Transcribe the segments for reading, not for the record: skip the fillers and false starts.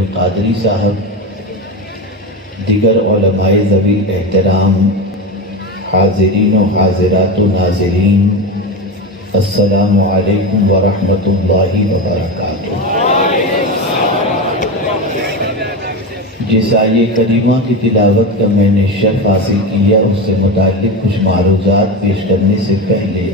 القادری صاحب، دیگر علماء ذوی احترام، حاضرین و حاضرات و ناظرین، السلام علیکم ورحمۃ اللہ وبرکاتہ۔ جس آیہ کریمہ کی تلاوت کا میں نے شرف حاصل کیا، اس سے متعلق کچھ معروضات پیش کرنے سے پہلے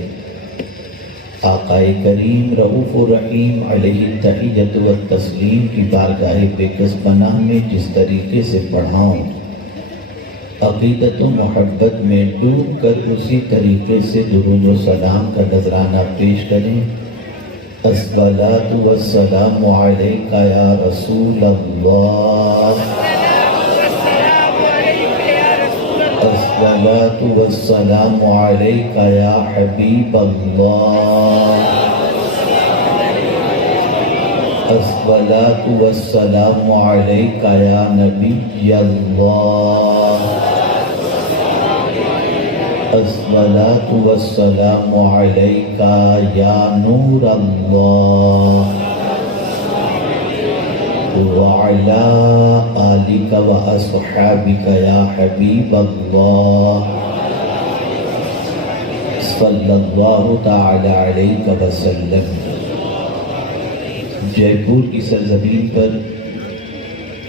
آقا کریم رؤوف الرحیم علیہ التحیۃ والتسلیم کی بارگاہ بےکس پناہ میں جس طریقے سے پڑھاؤں، عقیدت و محبت میں ڈوب کر اسی طریقے سے درود و سلام کا نذرانہ پیش کریں۔ الصلاۃ والسلام علیک یا رسول اللہ، الصلاۃ والسلام علیک یا حبیب اللہ، الصلاۃ والسلام علیک یا نبی اللہ، الصلاۃ والسلام علیک یا نور اللہ، وعلی آلک واصحابک یا حبیب اللہ، صلی اللہ تعالی علیہ وسلم۔ جے پور کی سرزمین پر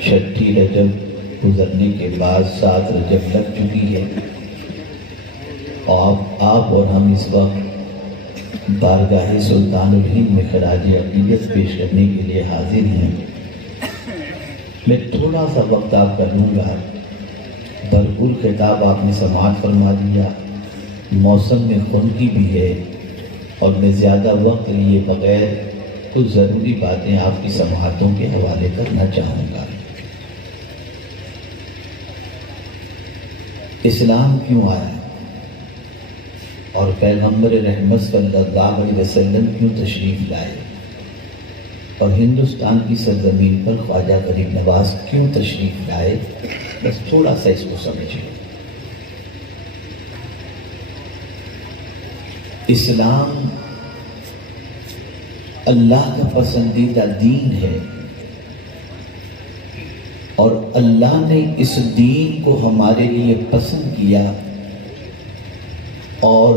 چھٹی رجب گزرنے کے بعد 7 رجب لگ چکی ہے، اور آپ اور ہم اس وقت بارگاہ سلطان الہند میں خراج عقیدت پیش کرنے کے لیے حاضر ہیں۔ میں تھوڑا سا وقت آپ کا لوں گا، بھرپور خطاب آپ نے سماعت فرما دیا، موسم میں خنکی بھی ہے، اور میں زیادہ وقت لیے بغیر کچھ ضروری باتیں آپ کی سماعتوں کے حوالے کرنا چاہوں گا۔ اسلام کیوں آیا اور پیغمبر رحمت صلی اللہ علیہ وسلم کیوں تشریف لائے، اور ہندوستان کی سرزمین پر خواجہ غریب نواز کیوں تشریف لائے، بس تھوڑا سا اس کو سمجھیں۔ اسلام اللہ کا پسندیدہ دین ہے، اور اللہ نے اس دین کو ہمارے لیے پسند کیا، اور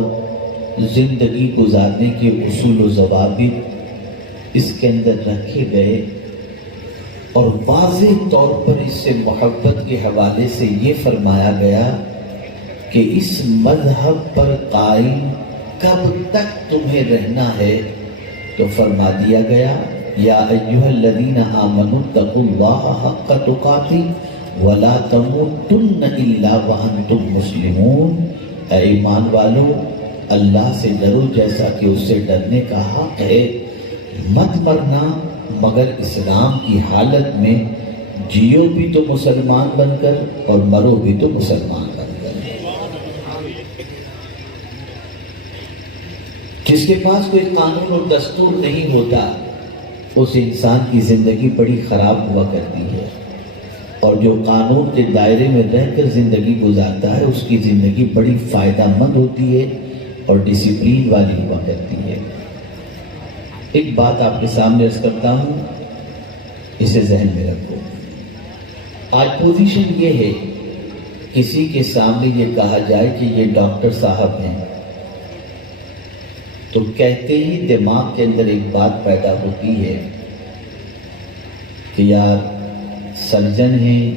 زندگی گزارنے کے اصول و ضوابط اس کے اندر رکھے گئے، اور واضح طور پر اس سے محبت کے حوالے سے یہ فرمایا گیا کہ اس مذہب پر قائم کب تک تمہیں رہنا ہے، تو فرما دیا گیا یا ایھا الذین آمنوا اتقوا اللہ حق تقاتہ ولا تموتن الا وانتم مسلمون۔ اے ایمان والو، اللہ سے ڈرو جیسا کہ اس سے ڈرنے کا حق ہے، مت مرنا مگر اسلام کی حالت میں، جیو بھی تو مسلمان بن کر اور مرو بھی تو مسلمان بن کر۔ جس کے پاس کوئی قانون اور دستور نہیں ہوتا، اس انسان کی زندگی بڑی خراب ہوا کرتی ہے، اور جو قانون کے دائرے میں رہ کر زندگی گزارتا ہے، اس کی زندگی بڑی فائدہ مند ہوتی ہے اور ڈسپلین والی ہوا کرتی ہے۔ ایک بات آپ کے سامنے عرض کرتا ہوں، اسے ذہن میں رکھو۔ آج پوزیشن یہ ہے، کسی کے سامنے یہ کہا جائے کہ یہ ڈاکٹر صاحب ہیں، تو کہتے ہی دماغ کے اندر ایک بات پیدا ہوتی ہے کہ یار سرجن ہیں،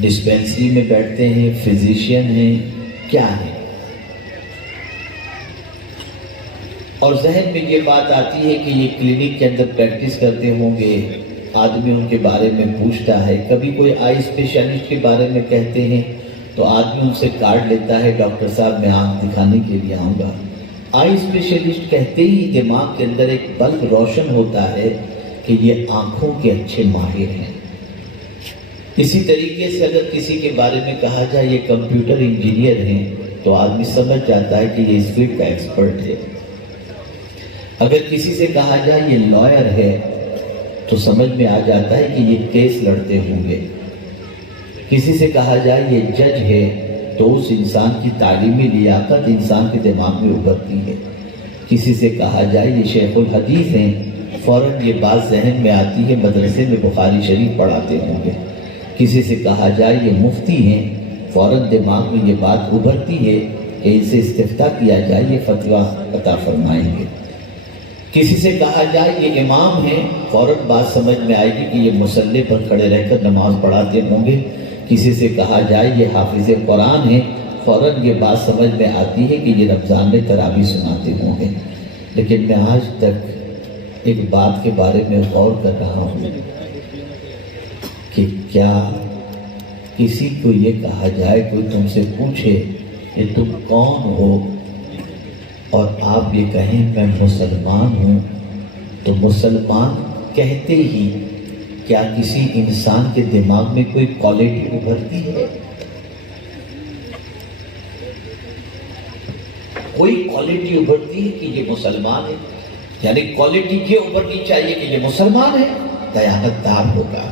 ڈسپینسری میں بیٹھتے ہیں، فزیشین ہیں، کیا ہے؟ اور ذہن میں یہ بات آتی ہے کہ یہ کلینک کے اندر پریکٹس کرتے ہوں گے، آدمی ان کے بارے میں پوچھتا ہے، کبھی کوئی آئی اسپیشلسٹ کے بارے میں کہتے ہیں تو آدمی ان سے کارڈ لیتا ہے، ڈاکٹر صاحب میں آنکھ دکھانے کے لیے آؤں گا۔ آئی اسپیشلسٹ کہتے ہی دماغ کے اندر ایک بلب روشن ہوتا ہے کہ یہ آنکھوں کے اچھے ماہر ہیں۔ اسی طریقے سے اگر کسی کے بارے میں کہا جائے یہ کمپیوٹر انجینئر ہیں، تو آدمی سمجھ جاتا ہے کہ یہ اس فیلڈ کا ایکسپرٹ ہے۔ اگر کسی سے کہا جائے یہ لائر ہے، تو سمجھ میں آ جاتا ہے کہ یہ کیس لڑتے ہوں گے۔ کسی سے کہا جائے یہ جج ہے، تو اس انسان کی تعلیمی لیاقت انسان کے دماغ میں ابھرتی ہے۔ کسی سے کہا جائے یہ شیخ الحدیث ہیں، فوراً یہ بات ذہن میں آتی ہے مدرسے میں بخاری شریف پڑھاتے ہوں گے، کسی سے کہا جائے یہ مفتی ہیں، فوراً دماغ میں یہ بات ابھرتی ہے کہ ان سے استفتاء کیا جائے، یہ فتویٰ عطا فرمائیں گے۔ کسی سے کہا جائے یہ امام ہیں، فوراً بات سمجھ میں آئے گی کہ یہ مصلی پر کھڑے رہ کر نماز پڑھاتے ہوں گے۔ کسی سے کہا جائے یہ حافظ قرآن ہیں، فوراً یہ بات سمجھ میں آتی ہے کہ یہ رمضان میں تراویح سناتے ہوں گے۔ لیکن میں آج تک ایک بات کے بارے میں غور کر رہا ہوں کہ کیا کسی کو یہ کہا جائے، کوئی تم سے پوچھے کہ تم کون ہو اور آپ یہ کہیں میں مسلمان ہوں، تو مسلمان کہتے ہی کیا کسی انسان کے دماغ میں کوئی کوالٹی ابھرتی ہے؟ کوئی کوالٹی ابھرتی ہے کہ یہ مسلمان ہے؟ یعنی کوالٹی یہ ابھرنی چاہیے کہ یہ مسلمان ہے، دیانت دار ہوگا،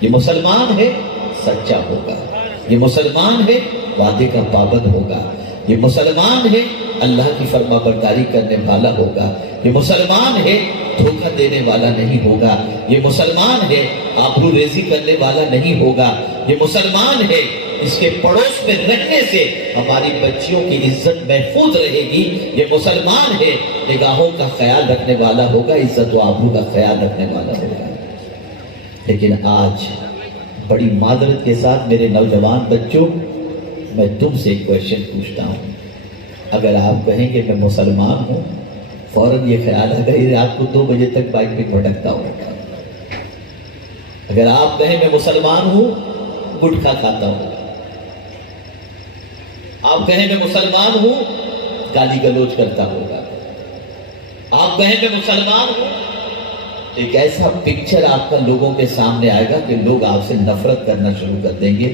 یہ مسلمان ہے، سچا ہوگا، یہ مسلمان ہے، وعدے کا پابند ہوگا، یہ مسلمان ہے، اللہ کی فرما برداری کرنے والا ہوگا، یہ مسلمان ہے، دھوکہ دینے والا نہیں ہوگا، یہ مسلمان ہے، آبرو ریزی کرنے والا نہیں ہوگا، یہ مسلمان ہے، اس کے پڑوس میں رہنے سے ہماری بچیوں کی عزت محفوظ رہے گی، یہ مسلمان ہے، نگاہوں کا خیال رکھنے والا ہوگا، عزت و آبرو کا خیال رکھنے والا ہوگا۔ لیکن آج بڑی معذرت کے ساتھ میرے نوجوان بچوں، میں تم سے ایک کویشچن پوچھتا ہوں، اگر آپ کہیں کہ میں مسلمان ہوں، فوراً یہ خیال آگا یہ رات کو 2 بجے تک بائک پہ بھٹکتا ہوگا۔ اگر آپ کہیں میں مسلمان ہوں، گٹکھا کھاتا ہوں، آپ کہیں میں مسلمان ہوں، گالی گلوچ کرتا ہوگا، آپ کہیں میں مسلمان ہوں، ایک ایسا پکچر آپ کا لوگوں کے سامنے آئے گا کہ لوگ آپ سے نفرت کرنا شروع کر دیں گے۔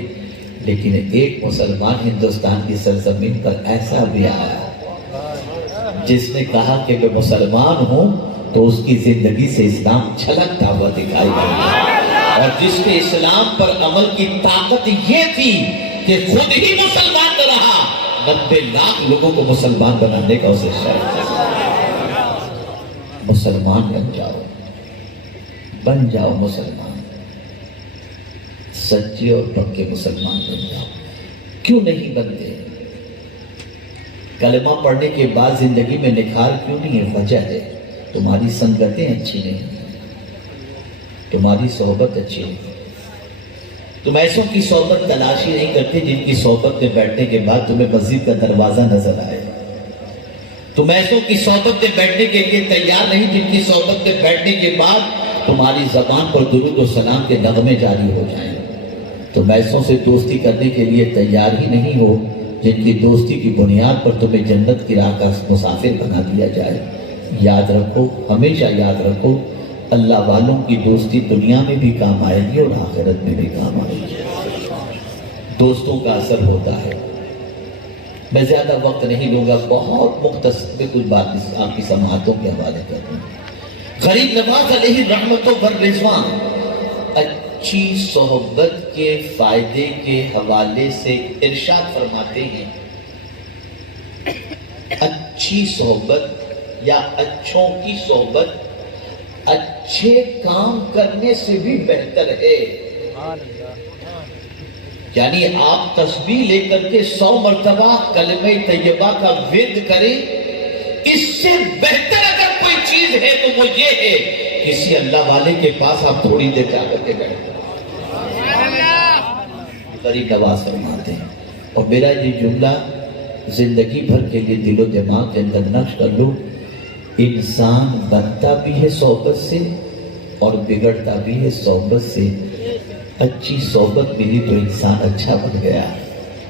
لیکن ایک مسلمان ہندوستان کی سرزمین پر ایسا بھی آیا جس نے کہا کہ میں مسلمان ہوں، تو اس کی زندگی سے اسلام چھلکتا ہوا دکھائی دیا، اور جس کے اسلام پر عمل کی طاقت یہ تھی کہ خود ہی مسلمان نہ رہا، 90 لاکھ لوگوں کو مسلمان بنانے کا اسے شرط ہے۔ مسلمان بن جاؤ مسلمان، سچے اور پکے مسلمان بن جاؤ۔ کیوں نہیں بنتے؟ کلمہ پڑھنے کے بعد زندگی میں نکھار کیوں نہیں ہے؟ وجہ ہے تمہاری سنگتیں اچھی نہیں ہیں، تمہاری صحبت اچھی نہیں۔ تم ایسوں کی صحبت تلاشی نہیں کرتے جن کی صحبت میں بیٹھنے کے بعد تمہیں مسجد کا دروازہ نظر آئے۔ تم ایسوں کی صحبت میں بیٹھنے کے لیے تیار نہیں جن کی صحبت میں بیٹھنے کے بعد تمہاری زبان پر درود و سلام کے نغمے جاری ہو جائیں۔ تم ایسوں سے دوستی کرنے کے لیے تیار ہی نہیں ہو جن کی دوستی کی بنیاد پر تمہیں جنت کی راہ کا مسافر بنا دیا جائے۔ یاد رکھو، ہمیشہ یاد رکھو، اللہ والوں کی دوستی دنیا میں بھی کام آئے گی اور آخرت میں بھی کام آئے گی۔ دوستوں کا اثر ہوتا ہے۔ میں زیادہ وقت نہیں لوں گا، بہت مختصر میں کچھ بات آپ کی سماعتوں کے حوالے کر دوں۔ غریب نواز علیہ رحمت و رضوان اچھی صحبت کے فائدے کے حوالے سے ارشاد فرماتے ہیں، اچھی صحبت یا اچھوں کی صحبت اچھے کام کرنے سے بھی بہتر ہے۔ یعنی آپ تسبیح لے کر کے 100 مرتبہ کلمہ طیبہ کا ورد کریں، اس سے بہتر اگر کوئی چیز ہے تو وہ یہ ہے کسی اللہ والے کے پاس آپ تھوڑی دیر جا کر کے بیٹھیں۔ غریب نواز فرماتے ہیں، اور میرا یہ جملہ زندگی بھر کے لیے دل و دماغ کے اندر نقش کر لو، انسان بنتا بھی ہے صحبت سے اور بگڑتا بھی ہے صحبت سے۔ اچھی صحبت ملی تو انسان اچھا بن گیا،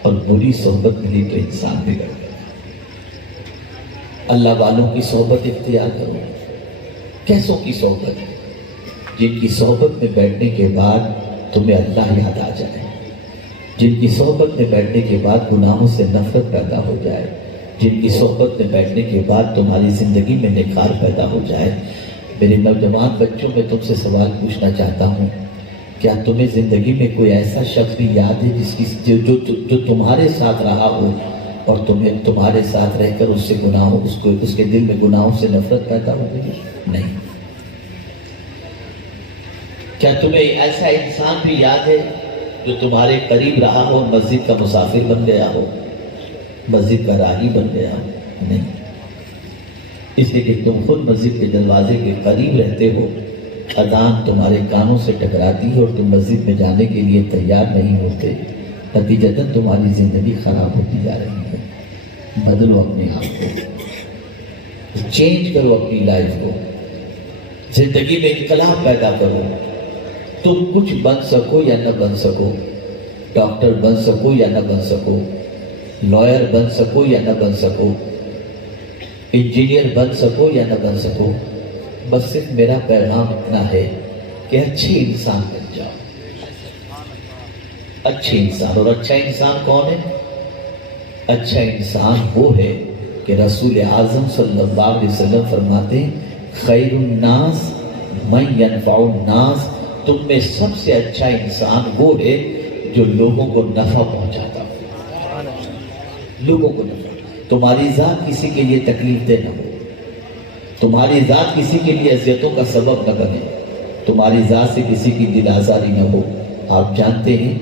اور بری صحبت ملی تو انسان بگڑ گیا۔ اللہ والوں کی صحبت اختیار کرو۔ کیسوں کی صحبت؟ جن کی صحبت میں بیٹھنے کے بعد تمہیں اللہ یاد آ جائے، جن کی صحبت میں بیٹھنے کے بعد گناہوں سے نفرت پیدا ہو جائے، جن کی صحبت میں بیٹھنے کے بعد تمہاری زندگی میں نکھار پیدا ہو جائے۔ میرے نوجوان بچوں، میں تم سے سوال پوچھنا چاہتا ہوں، کیا تمہیں زندگی میں کوئی ایسا شخص بھی یاد ہے جو تمہارے ساتھ رہا ہو اور تمہیں تمہارے ساتھ رہ کر اس سے گناہوں اس کے دل میں گناہوں سے نفرت پیدا ہو گئی؟ نہیں۔ کیا تمہیں ایسا انسان بھی یاد ہے جو تمہارے قریب رہا ہو، مسجد کا مسافر بن گیا ہو، مسجد کا راہی بن گیا ہو؟ نہیں، اس لیے کہ تم خود مسجد کے دروازے کے قریب رہتے ہو، اذان تمہارے کانوں سے ٹکراتی ہے اور تم مسجد میں جانے کے لیے تیار نہیں ہوتے، نتیجتاً تمہاری زندگی خراب ہوتی جا رہی ہے۔ بدلو اپنے آپ کو، چینج کرو اپنی لائف کو، زندگی میں انقلاب پیدا کرو۔ تم کچھ بن سکو یا نہ بن سکو، ڈاکٹر بن سکو یا نہ بن سکو، لائر بن سکو یا نہ بن سکو، انجینئر بن سکو یا نہ بن سکو، بس صرف میرا پیغام اتنا ہے کہ اچھے انسان بن جاؤ۔ اچھے انسان، اور اچھا انسان کون ہے؟ اچھا انسان وہ ہے کہ رسول اعظم صلی اللہ علیہ وسلم فرماتے ہیں خیر الناس من ینفع الناس، تم میں سب سے اچھا انسان وہ ہے جو لوگوں کو نفع پہنچاتا ہو، لوگوں کو نفع۔ تمہاری ذات کسی کے لیے تکلیف دہ نہ ہو، تمہاری ذات کسی کے لیے اذیتوں کا سبب نہ بنے، تمہاری ذات سے کسی کی دل آزاری نہ ہو۔ آپ جانتے ہیں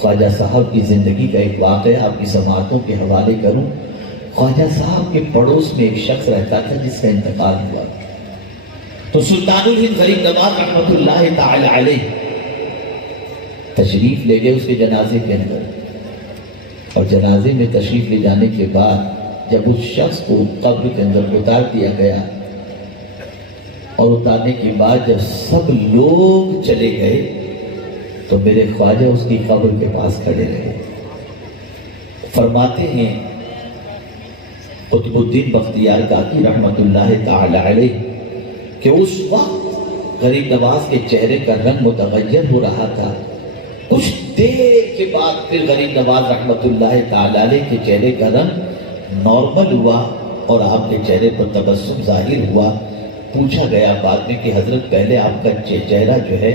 خواجہ صاحب کی زندگی کا ایک واقعہ آپ کی سماعتوں کے حوالے کروں۔ خواجہ صاحب کے پڑوس میں ایک شخص رہتا تھا جس کا انتقال ہوا، تو سلطان الہند غریب نواز رحمۃ اللہ تعالی علیہ تشریف لے گئے اس کے جنازے کے اندر، اور جنازے میں تشریف لے جانے کے بعد جب اس شخص کو قبر کے اندر اتار دیا گیا، اور اتارنے کے بعد جب سب لوگ چلے گئے تو میرے خواجہ اس کی قبر کے پاس کھڑے رہے۔ فرماتے ہیں قطب الدین بختیار کاکی رحمۃ اللہ تعالی علیہ کہ اس وقت غریب نواز کے چہرے کا رنگ متغیر ہو رہا تھا، کچھ دیر کے بعد پھر غریب نواز رحمۃ اللہ تعالی علیہ کے چہرے کا رنگ نارمل ہوا اور آپ کے چہرے پر تبسم ظاہر ہوا۔ پوچھا گیا بعد میں کہ حضرت پہلے آپ کا چہرہ جو ہے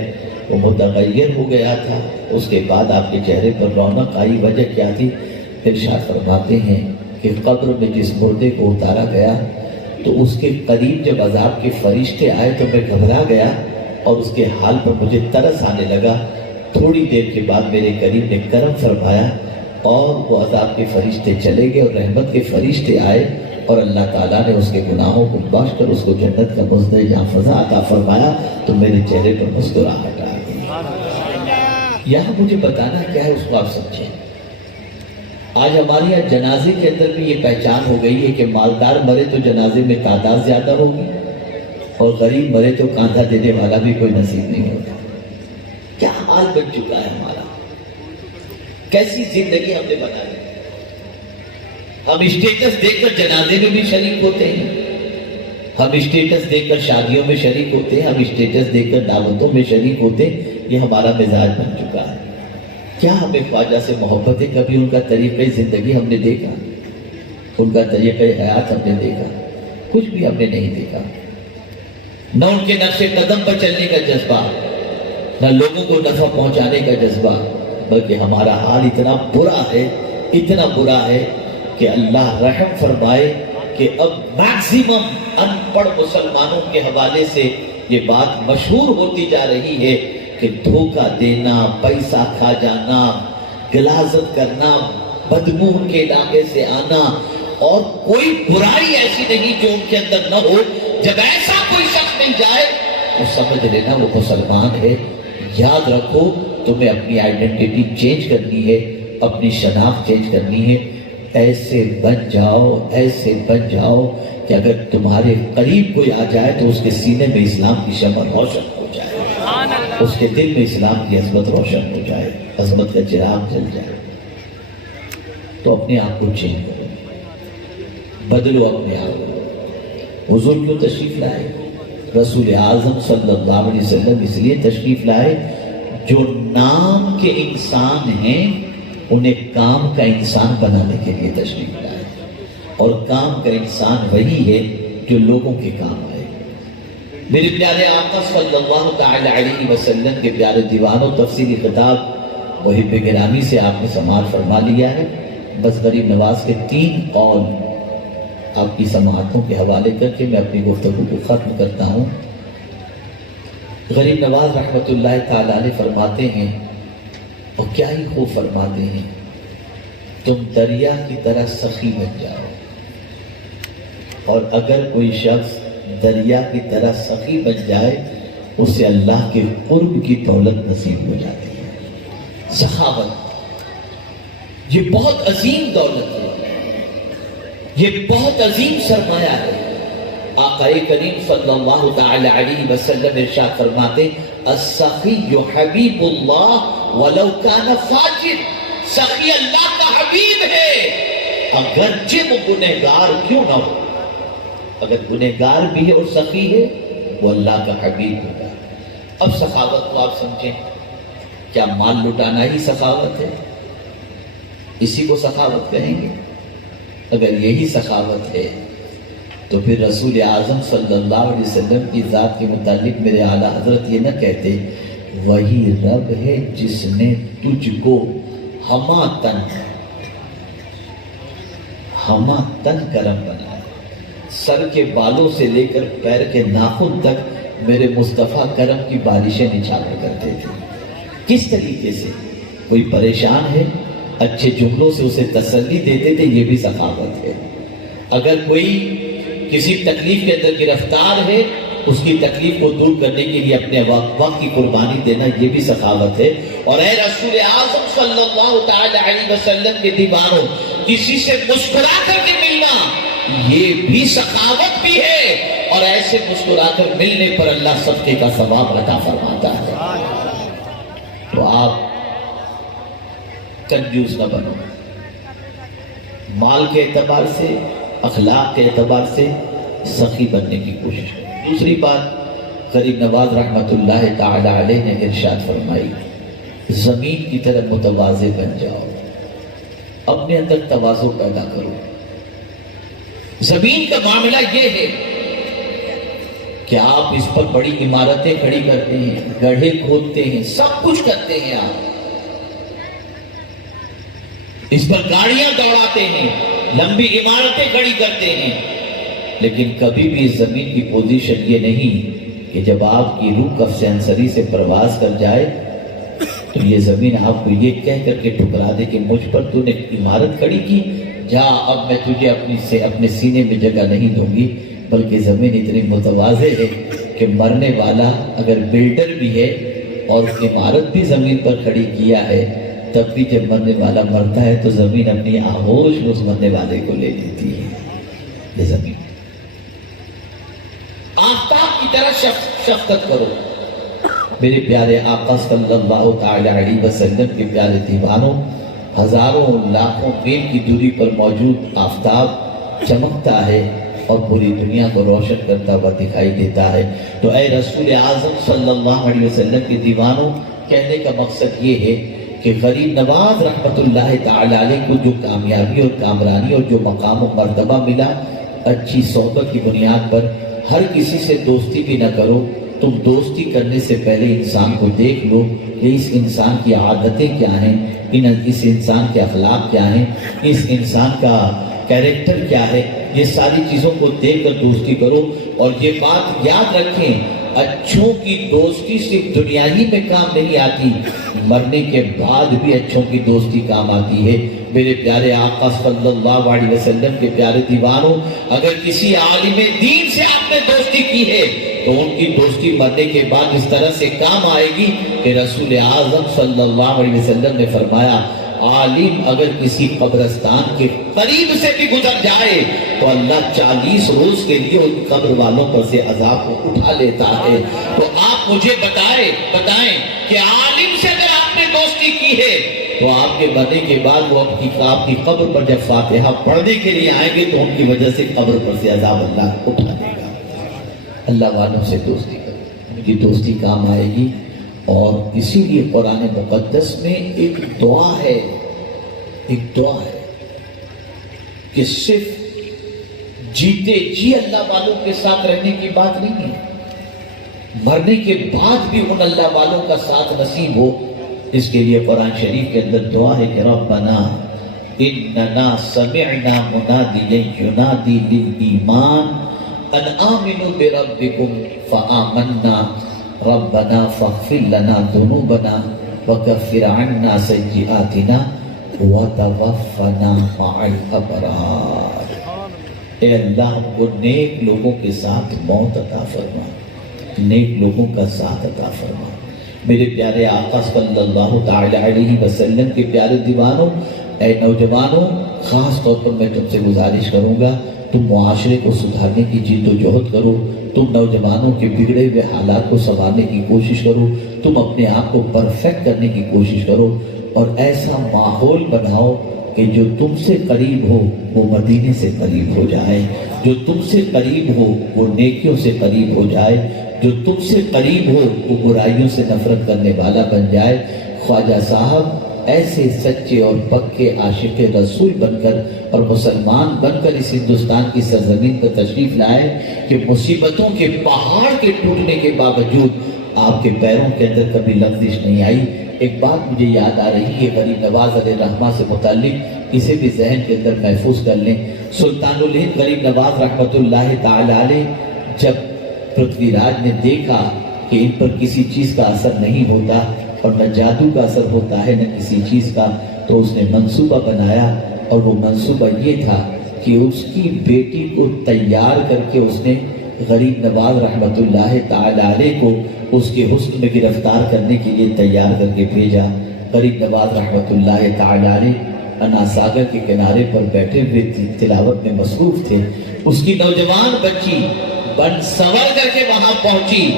وہ متغیر ہو گیا تھا، اس کے بعد آپ کے چہرے پر رونق آئی، وجہ کیا تھی؟ ارشاد فرماتے ہیں کہ قبر میں جس مردے کو اتارا گیا تو اس کے قریب جب عذاب کے فرشتے آئے تو میں گھبرا گیا اور اس کے حال پر مجھے ترس آنے لگا۔ تھوڑی دیر کے بعد میرے قریب نے کرم فرمایا اور وہ عذاب کے فرشتے چلے گئے اور رحمت کے فرشتے آئے، اور اللہ تعالیٰ نے اس کے گناہوں کو بخش کر اس کو جنت کا مزدہ فضا عطا فرمایا، تو میرے چہرے پر مسکراہٹ آ گئی۔ یہاں مجھے بتانا کیا ہے اس کو آپ سمجھیں۔ آج ہمارے یہاں جنازے کے اندر بھی یہ پہچان ہو گئی ہے کہ مالدار مرے تو جنازے میں تعداد زیادہ ہوگی اور غریب مرے تو کاندھا دینے والا بھی کوئی نصیب نہیں ہوتا۔ کیا حال بن چکا ہے ہمارا، کیسی زندگی ہم نے بنا لی۔ ہم اسٹیٹس دیکھ کر جنازے میں بھی شریک ہوتے ہیں، ہم اسٹیٹس دیکھ کر شادیوں میں شریک ہوتے ہیں، ہم اسٹیٹس دیکھ کر دعوتوں میں شریک ہوتے ہیں۔ یہ ہمارا مزاج بن چکا ہے۔ کیا ہمیں خواجہ سے محبت ہے؟ کبھی ان کا طریقہ زندگی ہم نے دیکھا؟ ان کا طریقہ حیات ہم نے دیکھا؟ کچھ بھی ہم نے نہیں دیکھا۔ نہ ان کے نقش قدم پر چلنے کا جذبہ، نہ لوگوں کو نفع پہنچانے کا جذبہ، بلکہ ہمارا حال اتنا برا ہے، اتنا برا ہے کہ اللہ رحم فرمائے کہ اب میکسیمم ان پڑھ مسلمانوں کے حوالے سے یہ بات مشہور ہوتی جا رہی ہے کہ دھوکہ دینا، پیسہ کھا جانا، غلاظت کرنا، بدبو ان کے علاقے سے آنا، اور کوئی برائی ایسی نہیں جو ان کے اندر نہ ہو۔ جب ایسا کوئی شخص مل جائے تو سمجھ لینا وہ مسلمان ہے۔ یاد رکھو تمہیں اپنی آئیڈینٹی چینج کرنی ہے، اپنی شناخت چینج کرنی ہے۔ ایسے بن جاؤ، ایسے بن جاؤ کہ اگر تمہارے قریب کوئی آ جائے تو اس کے سینے میں اسلام کی شمع روشن ہو جائے، اس کے دل میں اسلام کی عظمت روشن ہو جائے، عظمت کا چراغ جل جائے۔ تو اپنے آپ کو چینج کرو، بدلو اپنے آپ کو۔ حضور کیوں تشریف لائے؟ رسول اعظم صلی اللہ علیہ وسلم اس لیے تشریف لائے جو نام کے انسان ہیں انہیں کام کا انسان بنانے کے لیے تشریف لائے، اور کام کا انسان وہی ہے جو لوگوں کے کام آئے۔ میرے پیارے آقا صلی اللہ تعالی علیہ وسلم کے پیارے دیوانوں، تفصیلی خطاب محب گرامی سے آپ نے سماعت فرما لیا ہے۔ بس غریب نواز کے 3 قول آپ کی سماعتوں کے حوالے کر کے میں اپنی گفتگو کو ختم کرتا ہوں۔ غریب نواز رحمۃ اللہ تعالی علیہ فرماتے ہیں، اور کیا ہی خوب فرماتے ہیں، تم دریا کی طرح سخی بن جاؤ، اور اگر کوئی شخص دریا کی طرح سخی بن جائے اسے اللہ کے قرب کی دولت نصیب ہو جاتی ہے۔ سخاوت یہ بہت عظیم دولت ہے، یہ بہت عظیم سرمایہ ہے۔ آقا کریم صلی اللہ تعالی علیہ وسلم ارشاد فرماتے، السخی حبیب اللہ ولو کان فاجر، سخی اللہ کا حبیب ہے اگرچہ وہ گنہگار کیوں نہ ہو۔ اگر گنہگار بھی ہے اور سخی ہے وہ اللہ کا حبیب ہوگا۔ اب سخاوت کو آپ سمجھیں، کیا مال لٹانا ہی سخاوت ہے؟ اسی کو سخاوت کہیں گے؟ اگر یہی سخاوت ہے تو پھر رسول اعظم صلی اللہ علیہ وسلم کی ذات کے متعلق میرے اعلیٰ حضرت یہ نہ کہتے، وہی رب ہے جس نے تجھ کو ہما تن کرم بنایا، سر کے بالوں سے لے کر پیر کے ناخن تک میرے مصطفیٰ کرم کی بالشیں نچھاڑا کرتے تھے۔ کس طریقے سے؟ کوئی پریشان ہے اچھے جملوں سے اسے تسلی دیتے تھے، یہ بھی سخاوت ہے۔ اگر کوئی کسی تکلیف کے اندر گرفتار ہے اس کی تکلیف کو دور کرنے کے لیے اپنے وقت کی قربانی دینا، یہ بھی سخاوت ہے۔ اور اے رسول اعظم صلی اللہ تعالی علیہ وسلم کے دیوانوں، کسی سے مسکرا کر کے ملنا یہ بھی سخاوت بھی ہے، اور ایسے مسکرا کر ملنے پر اللہ صدقے کا ثواب عطا فرماتا ہے۔ تو آپ کنجوس نہ بنو، مال کے اعتبار سے، اخلاق کے اعتبار سے سخی بننے کی کوشش کریں۔ دوسری بات، غریب نواز رحمۃ اللہ تعالی علیہ نے ارشاد فرمائی، زمین کی طرح متواضع بن جاؤ، اپنے اندر تواضع پیدا کرو۔ زمین کا معاملہ یہ ہے کہ آپ اس پر بڑی عمارتیں کھڑی کرتے ہیں، گڑھے کھودتے ہیں، سب کچھ کرتے ہیں، آپ اس پر گاڑیاں دوڑاتے ہیں، لمبی عمارتیں کھڑی کرتے ہیں، لیکن کبھی بھی اس زمین کی پوزیشن یہ نہیں کہ جب آپ کی روح کف انصری سے پرواز کر جائے تو یہ زمین آپ کو یہ کہہ کر کے ٹھکرا دے کہ مجھ پر تو نے عمارت کھڑی کی، جا اب میں تجھے اپنے سینے میں جگہ نہیں دوں گی۔ بلکہ زمین اتنی متواضع ہے کہ مرنے والا اگر بلڈر بھی ہے اور عمارت بھی زمین پر کھڑی کیا ہے، تب بھی جب مرنے والا مرتا ہے تو زمین اپنی آغوش میں اس مرنے والے کو لے لیتی ہے۔ یہ زمین آفتاب کی طرح شفقت کرو۔ میرے پیارے آقا صلی اللہ تعالی علیہ وسلم کے پیارے دیوانوں، ہزاروں لاکھوں میل کی دوری پر موجود آفتاب چمکتا ہے اور پوری دنیا کو روشن کرتا ہوا دکھائی دیتا ہے۔ تو اے رسول اعظم صلی اللہ علیہ وسلم کے دیوانوں، کہنے کا مقصد یہ ہے کہ غریب نواز رحمت اللہ تعالی علیہ کو جو کامیابی اور کامرانی اور جو مقام و مرتبہ ملا، اچھی صحبت کی بنیاد پر ہر کسی سے دوستی بھی نہ کرو۔ تم دوستی کرنے سے پہلے انسان کو دیکھ لو کہ اس انسان کی عادتیں کیا ہیں، اس انسان کے اخلاق کیا ہیں، اس انسان کا کیریکٹر کیا ہے، یہ ساری چیزوں کو دیکھ کر دوستی کرو۔ اور یہ بات یاد رکھیں، اچھوں کی دوستی صرف دنیا ہی میں کام نہیں آتی، مرنے کے بعد بھی اچھوں کی دوستی کام آتی ہے۔ میرے پیارے آقا صلی اللہ علیہ وسلم کے پیارے دیوانوں، اگر کسی عالم دین سے آپ نے دوستی کی ہے تو ان کی دوستی مرنے کے بعد اس طرح سے کام آئے گی کہ رسول اعظم صلی اللہ علیہ وسلم نے فرمایا، عالم اگر کسی قبرستان کے قریب سے بھی گزر جائے تو اللہ 40 روز کے لیے ان قبر والوں پر سے عذاب کو اٹھا لیتا ہے۔ تو آپ مجھے بتائیں کہ عالم سے اگر آپ نے دوستی کی ہے تو آپ کے مرنے کے بعد وہ آپ کی قبر پر جب فاتحہ پڑھنے کے لیے آئیں گے تو ان کی وجہ سے قبر پر سے عذاب اللہ اٹھا دے گا۔ اللہ والوں سے دوستی کرو، ان کی دوستی کام آئے گی۔ اور اسی لیے قرآن مقدس میں ایک دعا ہے کہ صرف جیتے جی اللہ والوں کے ساتھ رہنے کی بات نہیں ہے، مرنے کے بعد بھی ان اللہ والوں کا ساتھ نصیب ہو۔ اس کے لیے قرآن شریف کے اندر دعا ہے کہ ربنا اننا سمعنا منادیا ینادی للایمان ان آمنوا بربکم فآمنا ربنا فاغفر لنا ذنوبنا وکفر عنا سیئاتنا وتوفنا مع الابرار۔ اے اللہ ہم کو نیک لوگوں کے ساتھ موت عطا فرما، نیک لوگوں کا ساتھ عطا فرما۔ میرے پیارے آقا صلی اللہ تعالی علیہ وسلم کے پیارے دیوانوں، اے نوجوانوں، خاص طور پر میں تم سے گزارش کروں گا تم معاشرے کو سدھارنے کی جد و جہد کرو، تم نوجوانوں کے بگڑے ہوئے حالات کو سنبھالنے کی کوشش کرو، تم اپنے آپ کو پرفیکٹ کرنے کی کوشش کرو اور ایسا ماحول بناؤ کہ جو تم سے قریب ہو وہ مدینے سے قریب ہو جائے، جو تم سے قریب ہو وہ نیکیوں سے قریب ہو جائے، جو تم سے قریب ہو وہ برائیوں سے نفرت کرنے والا بن جائے۔ خواجہ صاحب ایسے سچے اور پکے عاشق رسول بن کر اور مسلمان بن کر اس ہندوستان کی سرزمین پر تشریف لائے کہ مصیبتوں کے پہاڑ کے ٹوٹنے کے باوجود آپ کے پیروں کے اندر کبھی لغزش نہیں آئی۔ ایک بات مجھے یاد آ رہی ہے غریب نواز علیہ الرحمہ سے متعلق، اسے بھی ذہن کے اندر محفوظ کر لیں۔ سلطان الہند غریب نواز رحمۃ اللہ تعالی علیہ جب پرتھوی راج نے دیکھا کہ ان پر کسی چیز کا اثر نہیں ہوتا اور نہ جادو کا اثر ہوتا ہے نہ کسی چیز کا، تو اس نے منصوبہ بنایا اور وہ منصوبہ یہ تھا کہ اس کی بیٹی کو تیار کر کے اس نے غریب نواز رحمۃ اللہ تعالی علیہ کو اس کے حسن میں گرفتار کرنے کے لیے تیار کر کے بھیجا۔ غریب نواز رحمۃ اللہ تعالی علیہ انا ساگر کے کنارے پر بیٹھے ہوئے تلاوت میں مصروف تھے۔ اس کی نوجوان بچی بن سنور کر کے وہاں پہنچی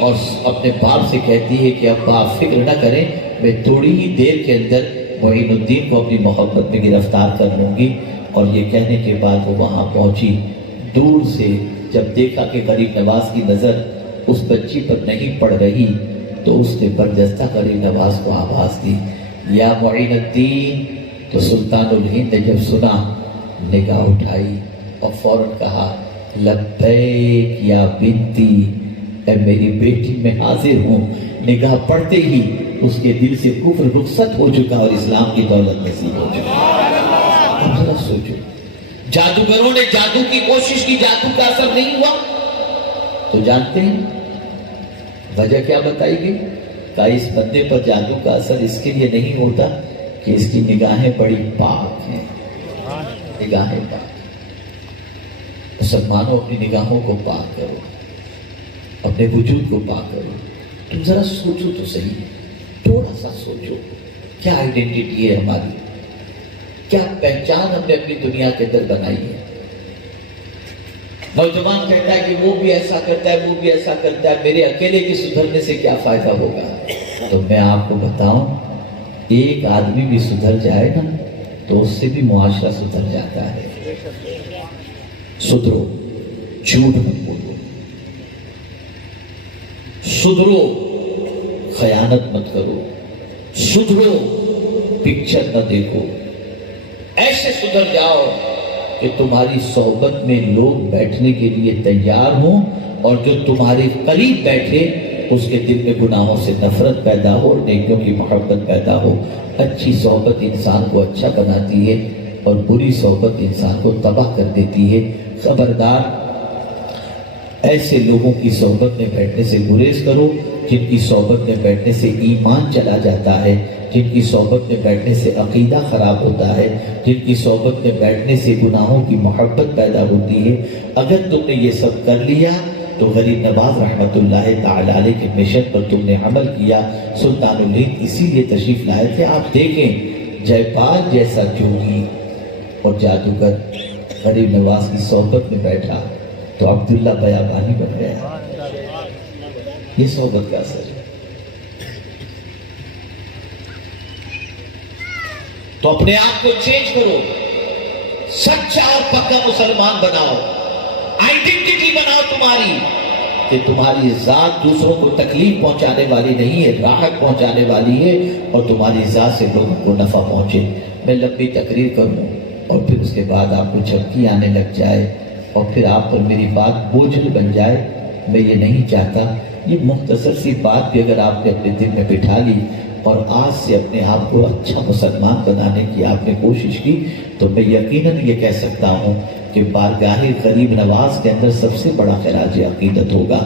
اور اپنے باپ سے کہتی ہے کہ ابا آپ فکر نہ کریں، میں تھوڑی ہی دیر کے اندر معین الدین کو اپنی محبت میں گرفتار کر لوں گی۔ اور یہ کہنے کے بعد وہ وہاں پہنچی۔ دور سے جب دیکھا کہ غریب نواز کی نظر اس بچی پر نہیں پڑ رہی تو اس نے برجستہ غریب نواز کو آواز دی، یا معین الدین۔ تو سلطان الہند نے جب سنا نگاہ اٹھائی اور فوراً کہا، لبیک یا بنتی، اے میری بیٹی میں حاضر ہوں۔ نگاہ پڑتے ہی اس کے دل سے کفر رخصت ہو چکا اور اسلام کی دولت نصیب ہو چکا۔ اب ذرا سوچو، جادوگروں نے جادو کی کوشش کی، جادو کا اثر نہیں ہوا، تو جانتے ہیں وجہ کیا بتائی گئی؟ کہ اس بندے پر جادو کا اثر اس کے لیے نہیں ہوتا کہ اس کی نگاہیں بڑی پاک ہیں، نگاہیں پاک۔ مسلمانوں اپنی نگاہوں کو پاک کرو، اپنے وجود کو پاک کرو۔ تم ذرا سوچو تو صحیح، تھوڑا سا سوچو، کیا آئیڈینٹی ہے ہماری، کیا پہچان ہم نے اپنی دنیا کے اندر بنائی ہے؟ نوجوان کہتا ہے کہ وہ بھی ایسا کرتا ہے، وہ بھی ایسا کرتا ہے، میرے اکیلے کے سدھرنے سے کیا فائدہ ہوگا؟ تو میں آپ کو بتاؤں، ایک آدمی بھی سدھر جائے نا تو اس سے بھی معاشرہ سدھر جاتا ہے۔ سدھرو، جھوٹ مت بولو، سدھرو، خیانت مت کرو، سدھرو، پکچر نہ دیکھو، ایسے سدھر جاؤ کہ تمہاری صحبت میں لوگ بیٹھنے کے لیے تیار ہوں اور جو تمہارے قریب بیٹھے اس کے دل میں گناہوں سے نفرت پیدا ہو اور نیکیوں کی محبت پیدا ہو۔ اچھی صحبت انسان کو اچھا بناتی ہے اور بری صحبت انسان کو تباہ کر دیتی ہے۔ خبردار، ایسے لوگوں کی صحبت میں بیٹھنے سے گریز کرو جن کی صحبت میں بیٹھنے سے ایمان چلا جاتا ہے، جن کی صحبت میں بیٹھنے سے عقیدہ خراب ہوتا ہے، جن کی صحبت میں بیٹھنے سے گناہوں کی محبت پیدا ہوتی ہے۔ اگر تم نے یہ سب کر لیا تو غریب نواز رحمۃ اللہ تعالی علیہ کے مشن پر تم نے عمل کیا۔ سلطان الہند اسی لیے تشریف لائے تھے۔ آپ دیکھیں، جے پال جیسا جوگی اور جادوگر غریب نواز کی صحبت میں بیٹھا تو عبداللہ بیابانی بن گیا۔ یہ صحبت کا اثر ہے۔ تو اپنے آپ کو چینج کرو، سچا اور پکا مسلمان بناؤ، آئیڈینٹی بناؤ تمہاری کہ تمہاری ذات دوسروں کو تکلیف پہنچانے والی نہیں ہے، راحت پہنچانے والی ہے اور تمہاری ذات سے لوگوں کو نفع پہنچے۔ میں لمبی تقریر کروں اور پھر اس کے بعد آپ کو جھپکی آنے لگ جائے اور پھر آپ پر میری بات بوجھل بن جائے، میں یہ نہیں چاہتا۔ یہ مختصر سی بات بھی اگر آپ نے اپنے دل میں بٹھا لی اور آج سے اپنے آپ کو اچھا مسلمان بنانے کی آپ نے کوشش کی تو میں یقیناً یہ کہہ سکتا ہوں کہ بارگاہ غریب نواز کے اندر سب سے بڑا خراج عقیدت ہوگا۔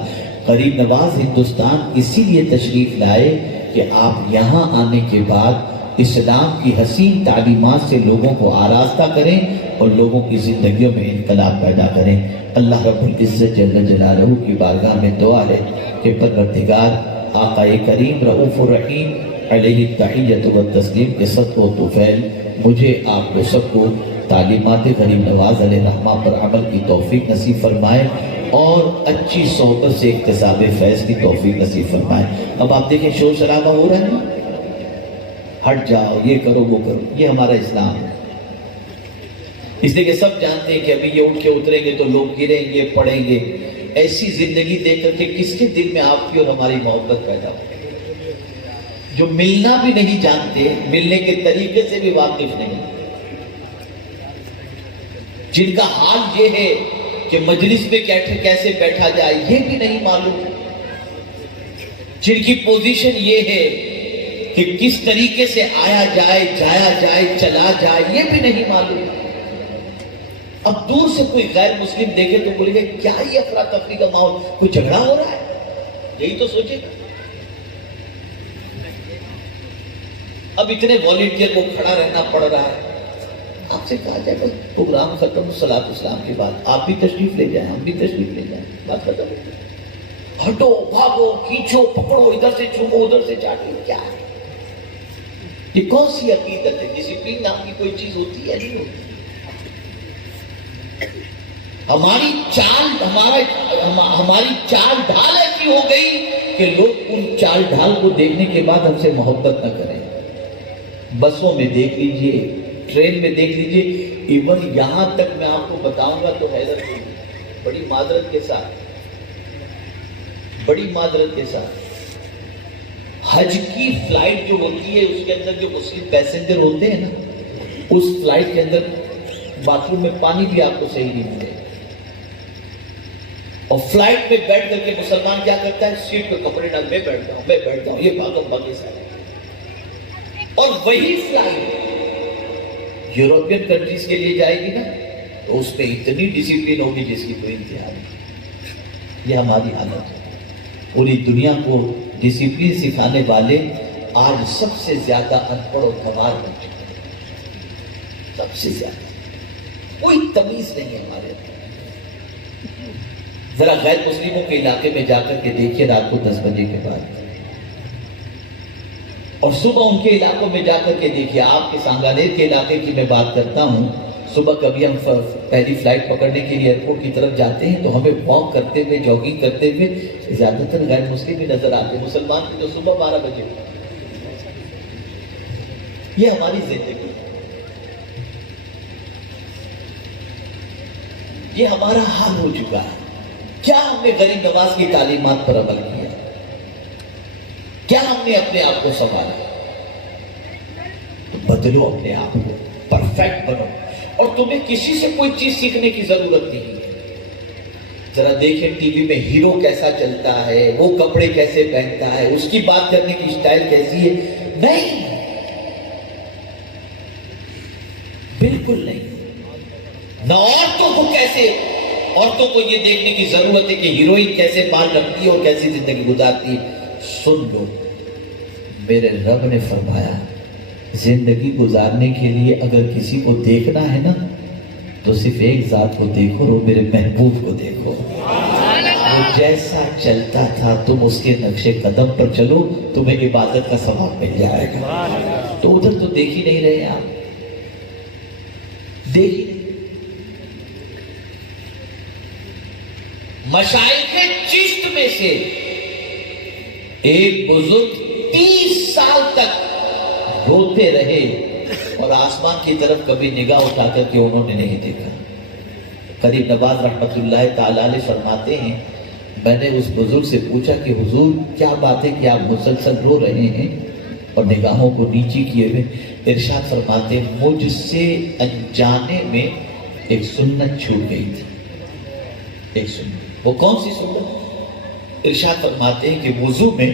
غریب نواز ہندوستان اسی لیے تشریف لائے کہ آپ یہاں آنے کے بعد اسلام کی حسین تعلیمات سے لوگوں کو آراستہ کریں اور لوگوں کی زندگیوں میں انقلاب پیدا کریں۔ اللہ رب العزت جل جلالہ کی بارگاہ میں دعا ہے کہ پروردگار آقا کریم رؤوف الرحیم علیہ التحیۃ والتسلیم کے صدق و طفیل مجھے آپ کو سب کو تعلیمات غریب نواز علیہ الرحمہ پر عمل کی توفیق نصیب فرمائے اور اچھی صحبت سے اکتساب فیض کی توفیق نصیب فرمائے۔ اب آپ دیکھیں شور شرابہ ہو رہا ہے نا، ہٹ جاؤ، یہ کرو وہ کرو، یہ ہمارا اسلام ہے۔ اس لیے کہ سب جانتے ہیں کہ ابھی یہ اٹھ کے اتریں گے تو لوگ گریں گے پڑیں گے۔ ایسی زندگی دیکھ کر کے کس کے دل میں آپ کی اور ہماری محبت پیدا ہو؟ جو ملنا بھی نہیں جانتے، ملنے کے طریقے سے بھی واقف نہیں، جن کا حال یہ ہے کہ مجلس میں کیسے بیٹھا جائے یہ بھی نہیں معلوم، جن کی پوزیشن یہ ہے کہ کس طریقے سے آیا جائے، جایا جائے، چلا جائے یہ بھی نہیں معلوم۔ اب دور سے کوئی غیر مسلم دیکھے تو بولے گا کیا یہ افراتفری کا ماحول، کوئی جھگڑا ہو رہا ہے، یہی تو سوچے گا۔ اب اتنے والنٹیئر کو کھڑا رہنا پڑ رہا ہے۔ آپ سے کہا جائے کہ پروگرام ختم صلاۃ اسلام کے بعد آپ بھی تشریف لے جائیں، ہم بھی تشریف لے جائیں، بات ختم ہو گئی۔ ہٹو بھاگو کھینچو پکڑو، ادھر سے چومو ادھر سے چاٹو، کیا ہے یہ؟ کون سی عقیدت ہے؟ ڈسپلین نام کی کوئی چیز ہوتی ہے؟ نہیں ہوتی۔ ہماری چال ڈھال ایسی ہو گئی کہ لوگ ان چال ڈھال کو دیکھنے کے بعد ہم سے محبت نہ کریں۔ بسوں میں دیکھ لیجئے، ٹرین میں دیکھ لیجئے، ایون یہاں تک میں آپ کو بتاؤں گا تو حیرت ہوگی، بڑی معذرت کے ساتھ حج کی فلائٹ جو ہوتی ہے اس کے اندر جو مسلم پیسنجر ہوتے ہیں نا، اس فلائٹ کے اندر باتھ روم میں پانی بھی آپ کو صحیح نہیں ملے، اور فلائٹ میں بیٹھ کر کے مسلمان کیا کرتا ہے؟ سیٹ پہ کپڑے ڈال، میں بیٹھ جاؤں، یہ بھاگم بھاگے سارے۔ اور وہی فلائٹ یورپین کنٹریز کے لیے جائے گی نا تو اس میں اتنی ڈسپلین ہوگی جس کی کوئی انتہا نہیں۔ یہ ہماری حالت ہے۔ پوری دنیا کو ڈسپلین سکھانے والے آج سب سے زیادہ ان پڑھ اور گنوار بن چکے ہیں، سب سے زیادہ، کوئی تمیز نہیں ہے ہمارے اندر۔ ذرا غیر مسلموں کے علاقے میں جا کر کے دیکھیے رات کو 10 بجے کے بعد، اور صبح ان کے علاقوں میں جا کر کے دیکھیے۔ آپ کے سانگانیر کے علاقے کی میں بات کرتا ہوں، صبح کبھی ہم پہلی فلائٹ پکڑنے کے لیے ایئرپورٹ کی طرف جاتے ہیں تو ہمیں واک کرتے ہوئے، جاگنگ کرتے ہوئے زیادہ تر غیر مسلم بھی نظر آتے ہیں، مسلمان کی تو صبح 12 بجے۔ یہ ہماری زندگی، یہ ہمارا حال ہو چکا ہے۔ کیا ہم نے غریب نواز کی تعلیمات پر عمل کیا؟ کیا ہم نے اپنے آپ کو سنبھالا؟ تو بدلو اپنے آپ کو، پرفیکٹ بنو، اور تمہیں کسی سے کوئی چیز سیکھنے کی ضرورت نہیں ہے۔ ذرا دیکھیں ٹی وی میں ہیرو کیسا چلتا ہے، وہ کپڑے کیسے پہنتا ہے، اس کی بات کرنے کی سٹائل کیسی ہے؟ نہیں، بالکل نہیں۔ نہ عورتوں کو یہ دیکھنے کی ضرورت ہے کہ ہیروئن کیسے بال رکھتی ہے اور کیسی زندگی گزارتی ہے۔ سن لو، میرے رب نے فرمایا زندگی گزارنے کے لیے اگر کسی کو دیکھنا ہے نا تو صرف ایک ذات کو دیکھو، اور میرے محبوب کو دیکھو۔ وہ جیسا چلتا تھا تم اس کے نقش قدم پر چلو، تمہیں عبادت کا ثواب مل جائے گا۔ تو ادھر تو دیکھ ہی نہیں رہے آپ، دیکھ ہی نہیں۔ مشائخ چشت میں سے ایک بزرگ 30 سال تک روتے رہے اور آسمان کی طرف کبھی نگاہ اٹھا کر کے انہوں نے نہیں دیکھا۔ غریب نواز رحمت اللہ تعالی علیہ فرماتے ہیں، میں نے اس بزرگ سے پوچھا کہ حضور کیا بات ہے کہ آپ مسلسل رو رہے ہیں اور نگاہوں کو نیچی کیے ہوئے؟ ارشاد فرماتے ہیں مجھ سے انجانے میں ایک سنت چھوٹ گئی تھی۔ ایک سنت، وہ کون سی سنت؟ ارشاد فرماتے ہیں کہ وضو میں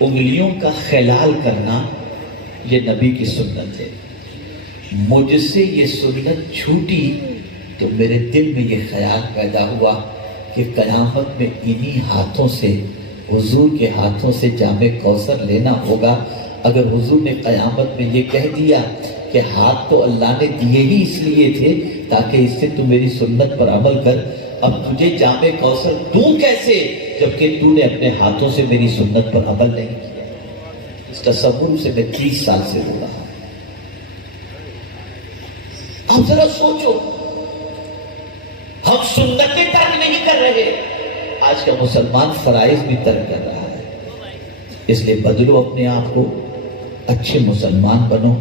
انگلیوں کا خلال کرنا یہ نبی کی سنت ہے۔ مجھ سے یہ سنت چھوٹی تو میرے دل میں یہ خیال پیدا ہوا کہ قیامت میں انہی ہاتھوں سے، حضور کے ہاتھوں سے جام کوثر لینا ہوگا۔ اگر حضور نے قیامت میں یہ کہہ دیا کہ ہاتھ تو اللہ نے دیے ہی اس لیے تھے تاکہ اس سے تو میری سنت پر عمل کر، اب تجھے جام کوثر دوں کیسے جبکہ تو نے اپنے ہاتھوں سے میری سنت پر عمل نہیں کیا؟ اس تصور سے میں 30 سال سے ہو رہا ہوں۔ اب ذرا سوچو، ہم سنتیں ترک نہیں کر رہے، آج کا مسلمان فرائض بھی ترک کر رہا ہے۔ اس لیے بدلو اپنے آپ کو، اچھے مسلمان بنو،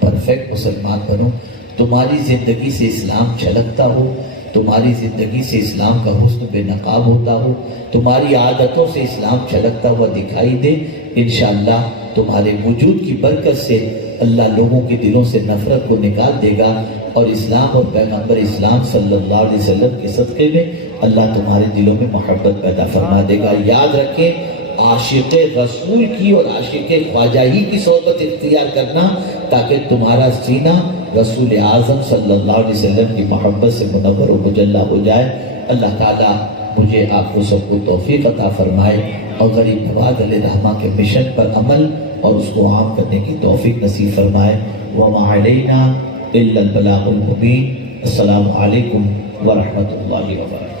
پرفیکٹ مسلمان بنو، تمہاری زندگی سے اسلام چھلکتا ہو، تمہاری زندگی سے اسلام کا حسن بے نقاب ہوتا ہو، تمہاری عادتوں سے اسلام چھلکتا ہوا دکھائی دے۔ انشاءاللہ تمہارے وجود کی برکت سے اللہ لوگوں کے دلوں سے نفرت کو نکال دے گا، اور اسلام اور پیغمبر اسلام صلی اللہ علیہ وسلم کے صدقے میں اللہ تمہارے دلوں میں محبت پیدا فرما دے گا۔ یاد رکھیں، عاشق رسول کی اور عاشق خواجہ ہی کی صحبت اختیار کرنا تاکہ تمہارا سینہ رسول اعظم صلی اللہ علیہ وسلم کی محبت سے منور و مجلہ ہو جائے۔ اللہ تعالیٰ مجھے آپ کو سب کو توفیق عطا فرمائے اور غریب نواز علیہ رحمہ کے مشن پر عمل اور اس کو عام کرنے کی توفیق نصیب فرمائے۔ وَمَا عَلَيْنَا إِلَّا الْبَلَاغُ الْمُبِينُ۔ السلام علیکم ورحمۃ اللہ وبرکاتہ۔